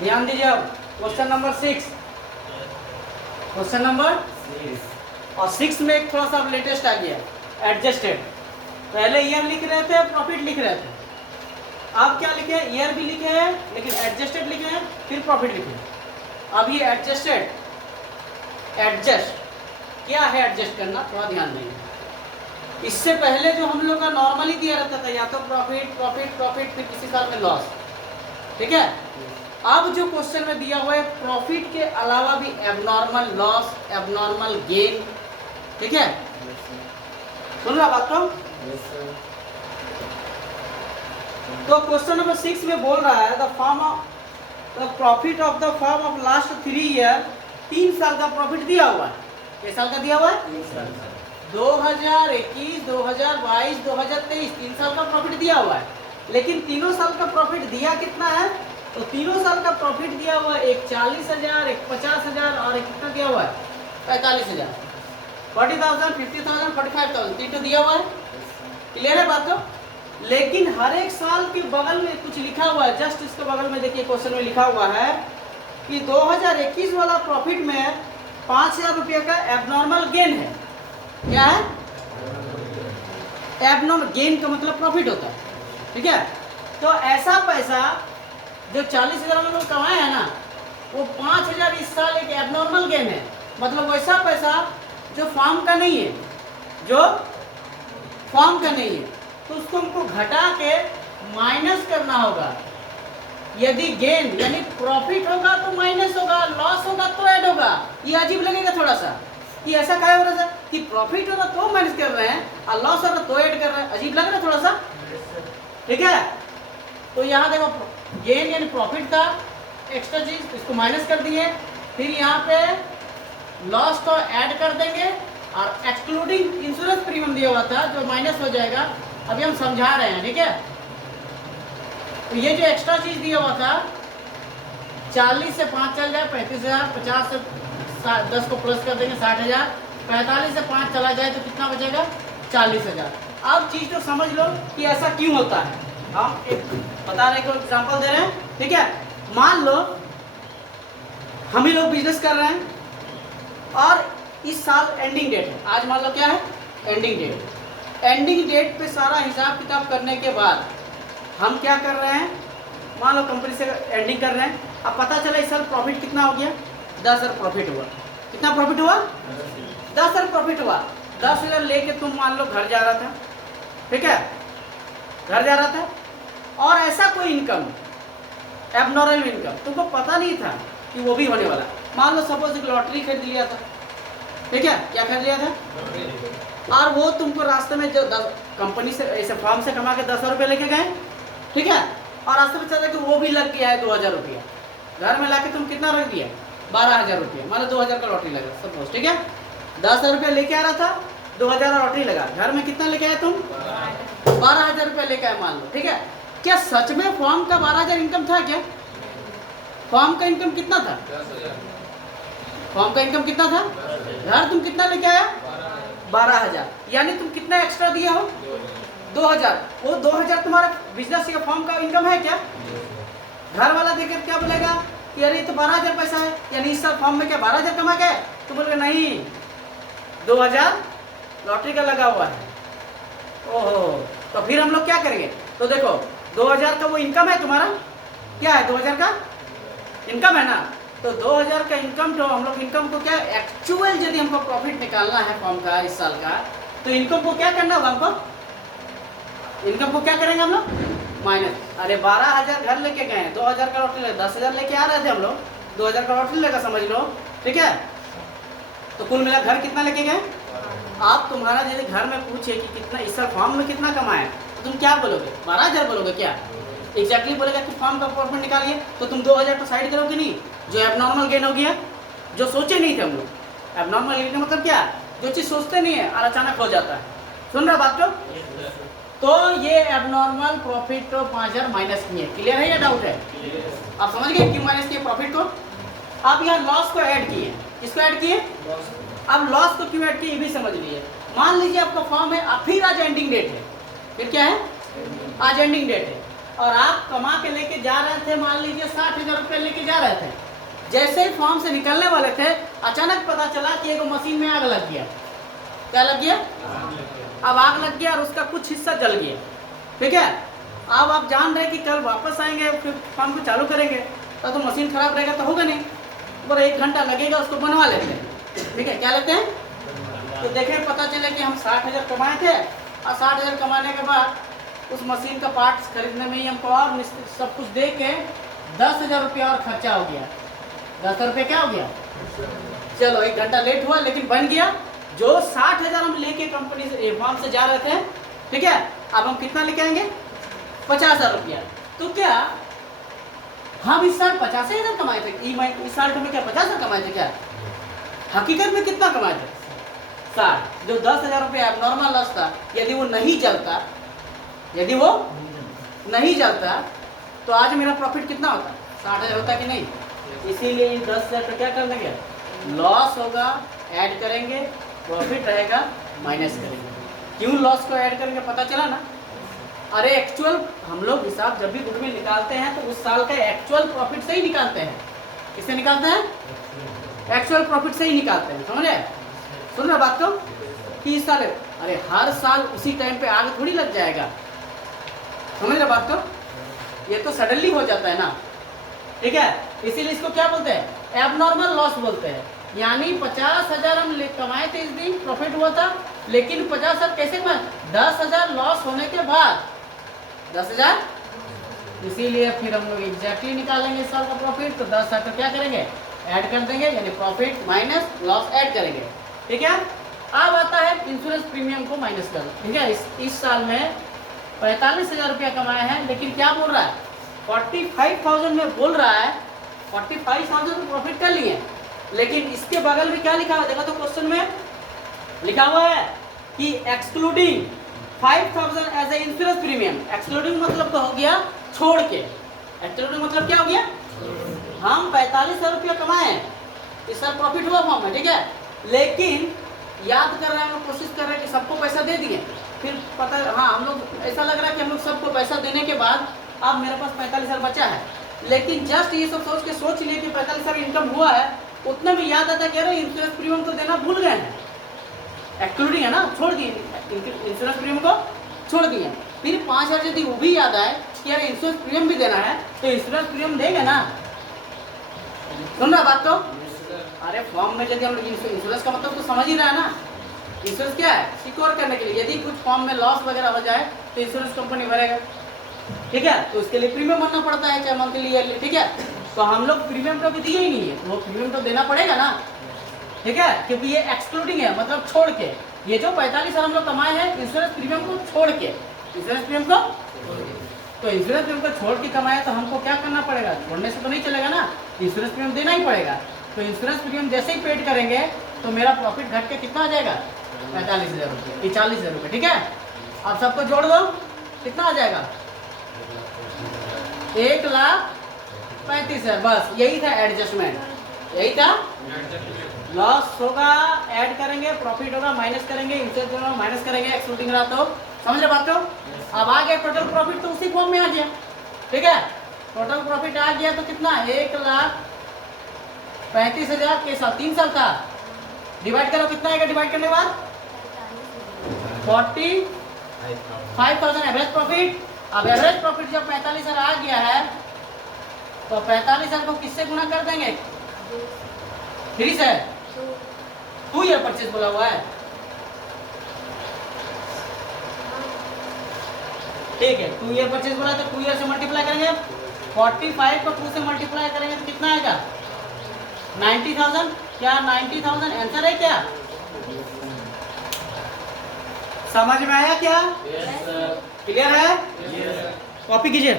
ध्यान दीजिए अब क्वेश्चन नंबर 6, क्वेश्चन नंबर और 6 में एक थोड़ा सा लेटेस्ट आ गया, एडजस्टेड। पहले ईयर लिख रहे थे, प्रॉफिट लिख रहे थे, अब क्या लिखे हैं, ईयर भी लिखे हैं लेकिन एडजस्टेड लिखे हैं, फिर प्रॉफिट लिखे हैं। अब ये एडजस्टेड, एडजस्ट क्या है, एडजस्ट करना थोड़ा ध्यान देंगे। इससे पहले जो हम लोग का नॉर्मली दिया रहता था, या तो प्रॉफिट प्रॉफिट प्रॉफिट, फिर किसी साल में लॉस, ठीक है। अब जो क्वेश्चन में दिया हुआ है, प्रॉफिट के अलावा भी एबनॉर्मल लॉस, एबनॉर्मल गेन, ठीक है। सुन रहा बात तो क्वेश्चन नंबर 6 में बोल रहा है the form of the profit of the form of last 3 year, 3 साल का प्रॉफिट दिया हुआ है। किस साल का दिया हुआ है? 2021, 2022, 2023, 3 साल का प्रॉफिट दिया हुआ है। लेकिन तीनों साल का प्रॉफिट दिया कितना है? तो तीनों साल का प्रॉफिट दिया हुआ है, एक 40,000, एक 50,000 और एक कितना दिया हुआ है? 45,000, 40,000, 50,000, 45,000, तीनों दिया हुआ है। क्लियर है बात तो? लेकिन हर एक साल के बगल में कुछ लिखा हुआ है, जस्ट इसके बगल में देखिए क्वेश्चन में लिखा हुआ है कि 2021 वाला प्रॉफिट में 5,000 रुपये का एबनॉर्मल गेन है। क्या है? एबनॉर्मल गेन का मतलब प्रॉफिट होता है, ठीक है। तो ऐसा पैसा जो 40,000 हम लोग कमाए हैं ना, वो 5,000 इस साल एक एबनॉर्मल गेन है। मतलब वैसा पैसा जो फॉर्म का नहीं है, जो फॉर्म का नहीं है, तो उसको हमको घटा के माइनस करना होगा। यदि गेन यानी प्रॉफिट होगा तो माइनस होगा, लॉस होगा तो ऐड होगा। ये अजीब लगेगा थोड़ा सा कि ऐसा क्या हो रहा है कि प्रॉफिट होगा तो माइनस कर रहे हैं और लॉस होगा तो ऐड कर रहे हैं। अजीब लग रहा है थोड़ा सा, ठीक है। तो यहाँ देखो गेन यानी प्रॉफिट था, एक्स्ट्रा चीज इसको माइनस कर दिए, फिर यहाँ पे लॉस को ऐड कर देंगे और एक्सक्लूडिंग इंश्योरेंस प्रीमियम दिया हुआ था जो माइनस हो जाएगा। अभी हम समझा रहे हैं, ठीक है। तो ये जो एक्स्ट्रा चीज दिया हुआ था, 40 से 5 चल जाए 35,000, 50 से 10 को प्लस कर देंगे 60,000, 45 से 5 चला जाए तो कितना बचेगा? 40,000। अब चीज तो समझ लो कि ऐसा क्यों होता है। हम एक बता रहे हैं, एग्जांपल दे रहे हैं, ठीक है। मान लो हम ही लोग बिजनेस कर रहे हैं और इस साल एंडिंग डेट है। आज मान लो क्या है? Ending date. एंडिंग डेट पे सारा हिसाब किताब करने के बाद हम क्या कर रहे हैं, मान लो कंपनी से एंडिंग कर रहे हैं। अब पता चला इस साल प्रॉफिट कितना हो गया? 10,000 प्रॉफिट हुआ। कितना प्रॉफिट हुआ? 10,000 प्रॉफिट हुआ। 10,000 लेके तुम मान लो घर जा रहा था, ठीक है, घर जा रहा था और ऐसा कोई इनकम, एबनॉर्मल इनकम तुमको पता नहीं था कि वो भी होने वाला। मान लो सपोज एक लॉटरी खरीद लिया था, ठीक है। क्या खरीद लिया था? और वो तुमको रास्ते में जो कंपनी से ऐसे फॉर्म से कमा के 10,000 रुपये लेके गए, ठीक है। और रास्ते में चला कि वो भी लग गया है 2,000 रुपया। घर में लाके तुम कितना रख दिया? 12,000 रुपया। मान लो 2,000 का लॉटरी लगा सपोज, ठीक है। 10,000 रुपया लेके आ रहा था, 2,000 का लॉटरी लगा। घर में कितना लेके आए तुम? 12,000 रुपया लेके आए मान लो, ठीक है। क्या सच में फॉर्म का 12,000 इनकम था क्या? फॉर्म का इनकम कितना था? फॉर्म का इनकम कितना था? घर तुम कितना लेके आया? 12,000। यानी तुम कितना एक्स्ट्रा दिया हो? 2,000। वो 2,000 तुम्हारा बिजनेस या फॉर्म का इनकम है क्या? घर वाला देखकर क्या बोलेगा कि अरे तो 12,000 पैसा है, यानी इस साल फॉर्म में क्या 12,000 कमा गए? तो बोलेगा नहीं, 2,000 लॉटरी का लगा हुआ है। ओहो, तो फिर हम लोग क्या करेंगे? तो देखो 2,000 का वो इनकम है तुम्हारा, क्या है? 2,000 का इनकम है ना। तो 2,000 का इनकम, तो हम लोग इनकम को क्या एक्चुअल यदि हमको प्रॉफिट निकालना है फॉर्म का इस साल का, तो इनकम को क्या करना होगा हमको? इनकम को क्या करेंगे हम लोग? माइनस। अरे 12,000 घर लेके गए, 2,000 का लॉटरी लगा, 10,000 लेके आ रहे थे हम लोग, 2,000 का लॉटरी लगा समझ लो, ठीक है। तो कुल मिला घर कितना लेके गए? आप तुम्हारा यदि घर में पूछे कि कितना इस साल फॉर्म में कितना कमाए, तो तुम क्या बोलोगे? 12,000 बोलोगे क्या? एग्जैक्टली बोलेगा कि फॉर्म का प्रॉफिट निकालिए, तो तुम 2,000 तो साइड करोगे नहीं, जो एबनॉर्मल गेन हो गया, जो सोचे नहीं थे हम लोग। एबनॉर्मल गेन का मतलब क्या? जो चीज़ सोचते नहीं है और अचानक हो जाता है। सुन रहा बात को? तो ये एबनॉर्मल प्रॉफिट तो 5,000 माइनस किए। क्लियर है या डाउट है? आप समझ गए क्यों माइनस किए प्रॉफिट को? आप यहाँ लॉस को ऐड किए। किसको ऐड किए? अब लॉस को क्यों ऐड किए ये भी समझ लीजिए। मान लीजिए आपका फॉर्म है, फिर आज एंडिंग डेट है, फिर क्या है? आज एंडिंग डेट है। और आप कमा के लेके जा रहे थे, मान लीजिए 60,000 रुपये लेके जा रहे थे। जैसे ही फॉर्म से निकलने वाले थे, अचानक पता चला कि एक मशीन में आग लग गया। क्या लग गया? अब आग लग गया और उसका कुछ हिस्सा जल गया। ठीक है, अब आप जान रहे कि कल वापस आएंगे फिर फॉर्म को चालू करेंगे, तो मशीन खराब रहेगा तो होगा नहीं, और 1 घंटा लगेगा, उसको बनवा लेते हैं। ठीक है, क्या लेते हैं? तो देखें, पता चले कि हम 60,000 कमाए थे और 60,000 कमाने के बाद उस मशीन का पार्ट्स खरीदने में ही हमको और सब कुछ दे के 10,000 रुपया और खर्चा हो गया। 10,000 रुपये क्या हो गया? चलो 1 घंटा लेट हुआ लेकिन बन गया। जो 60,000 हम लेके कंपनी से फॉर्म से जा रहे थे, ठीक है, अब हम कितना लेके आएंगे? 50,000 रुपया। तो क्या हम इस साल 50,000 कमाए थे? इस साल में क्या 50,000 कमाए थे क्या? हकीकत में कितना कमाए थे? 60। जो 10,000 रुपये एबनॉर्मल लॉस था, यदि वो नहीं जलता, तो आज मेरा प्रॉफिट कितना होता? 60,000 होता कि नहीं? इसीलिए 10,000 का क्या कर देंगे? लॉस होगा, ऐड करेंगे, प्रॉफिट रहेगा, माइनस करेंगे। क्यों लॉस को ऐड करेंगे? पता चला ना? अरे एक्चुअल हम लोग हिसाब जब भी गुडविल निकालते हैं तो उस साल का एक्चुअल प्रॉफिट से ही निकालते हैं। किससे निकालते हैं? एक्चुअल प्रॉफिट से ही निकालते हैं। समझ रहे? सुन रहे बात को? कि इस साल, अरे हर साल उसी टाइम पे आग थोड़ी लग जाएगा। समझ रहे बात को? ये तो सडनली हो जाता है ना। ठीक है, इसीलिए इसको क्या बोलते हैं? एबनॉर्मल लॉस बोलते हैं। यानी 50,000 हम कमाए थे इस दिन, प्रॉफिट हुआ था, लेकिन 50,000 कैसे कमाए? 10,000 लॉस होने के बाद 10,000। इसीलिए फिर हम लोग एग्जैक्टली निकालेंगे इस साल का प्रॉफिट। तो 10,000 को क्या करेंगे? ऐड कर देंगे, यानी प्रॉफिट माइनस लॉस ऐड करेंगे। ठीक है, अब आता है इंश्योरेंस प्रीमियम को माइनस करो। ठीक है, इस साल में 45,000 रुपया कमाया है, लेकिन क्या बोल रहा है? 45,000 में बोल रहा है 45,000 प्रॉफिट कर लिए, लेकिन इसके बगल में क्या लिखा हुआ? देखो तो क्वेश्चन में लिखा हुआ है कि excluding 5,000 as a insurance premium. Excluding मतलब तो हो गया छोड़ के। एक्सक्लूडिंग मतलब क्या हो गया? हम 45,000 रुपया कमाए, इस साल प्रॉफिट हुआ फॉर्म में, ठीक है, लेकिन याद कर रहे हैं, कोशिश कर रहे हैं कि सबको पैसा दे दिए। फिर पता, हाँ, हम लोग ऐसा लग रहा है कि हम लोग सबको पैसा देने के बाद अब मेरे पास 45,000 बचा है, लेकिन जस्ट ये सब सोच लिए कि 45,000 इनकम हुआ है, उतना भी याद आता कि अरे इंश्योरेंस प्रीमियम तो देना भूल गए हैं। एक्सक्लूडिंग है ना, छोड़ दिए, इंश्योरेंस प्रीमियम को छोड़ दिए। फिर 5,000 यदि वो भी याद आए कि अरे इंश्योरेंस प्रीमियम भी देना है, तो इंश्योरेंस प्रीमियम देंगे ना। सुन रहा बात? तो अरे फॉर्म में यदि हम लोग इंश्योरेंस का मतलब तो समझ ही रहा है ना। इंश्योरेंस क्या है? सिक्योर करने के लिए। यदि कुछ फॉर्म में लॉस वगैरह हो जाए तो इंश्योरेंस कंपनी भरेगा। ठीक है, तो उसके लिए प्रीमियम भरना पड़ता है, चाहे मंथली ईयरली। ठीक है, तो हम लोग प्रीमियम तो भी दिए ही नहीं है, तो वो प्रीमियम तो देना पड़ेगा ना। ठीक है, क्योंकि ये एक्सक्लूडिंग है, मतलब छोड़ के। ये जो 45,000 हम लोग कमाए हैं इंश्योरेंस प्रीमियम को छोड़ के, इंश्योरेंस प्रीमियम को, तो इंश्योरेंस प्रीमियम को छोड़ के कमाए तो हमको क्या करना पड़ेगा? छोड़ने से तो नहीं चलेगा ना, इंश्योरेंस प्रीमियम देना ही पड़ेगा। तो इंश्योरेंस प्रीमियम जैसे ही पेड करेंगे तो मेरा प्रॉफिट घट के कितना आ जाएगा? 45,000 रुपये, 40,000 रुपये। ठीक है, अब सबको जोड़ दो, कितना आ जाएगा? 1,35,000। बस यही था एडजस्टमेंट, यही था। लॉस होगा, ऐड करेंगे, प्रॉफिट होगा, माइनस करेंगे, इंश्योरेंस होगा, माइनस करेंगे, एक्सक्लूडिंग रहा तो। समझ रहे बात को? अब आ गया टोटल प्रॉफिट, तो उसी फॉर्म में आ गया। ठीक है, टोटल प्रॉफिट आ गया तो कितना? 1,35,000 के साथ 3 साल था, डिवाइड करो, कितना आएगा डिवाइड करने के बाद? 45,000 एवरेज प्रॉफिट। अब एवरेज प्रॉफिट जब 45,000 आ गया है तो 45,000 को किससे गुना कर देंगे? 3 से। 2 ईयर परचेज बोला हुआ है। ठीक है, 2 ईयर परचेज बोला तो 2 ईयर से मल्टीप्लाई करेंगे। 45 को 2 से मल्टीप्लाई करेंगे तो कितना आएगा? 90,000। क्या 90,000 आंसर है क्या? समझ में आया क्या? Yes sir. क्लियर है? यस। कॉपी कीजिए।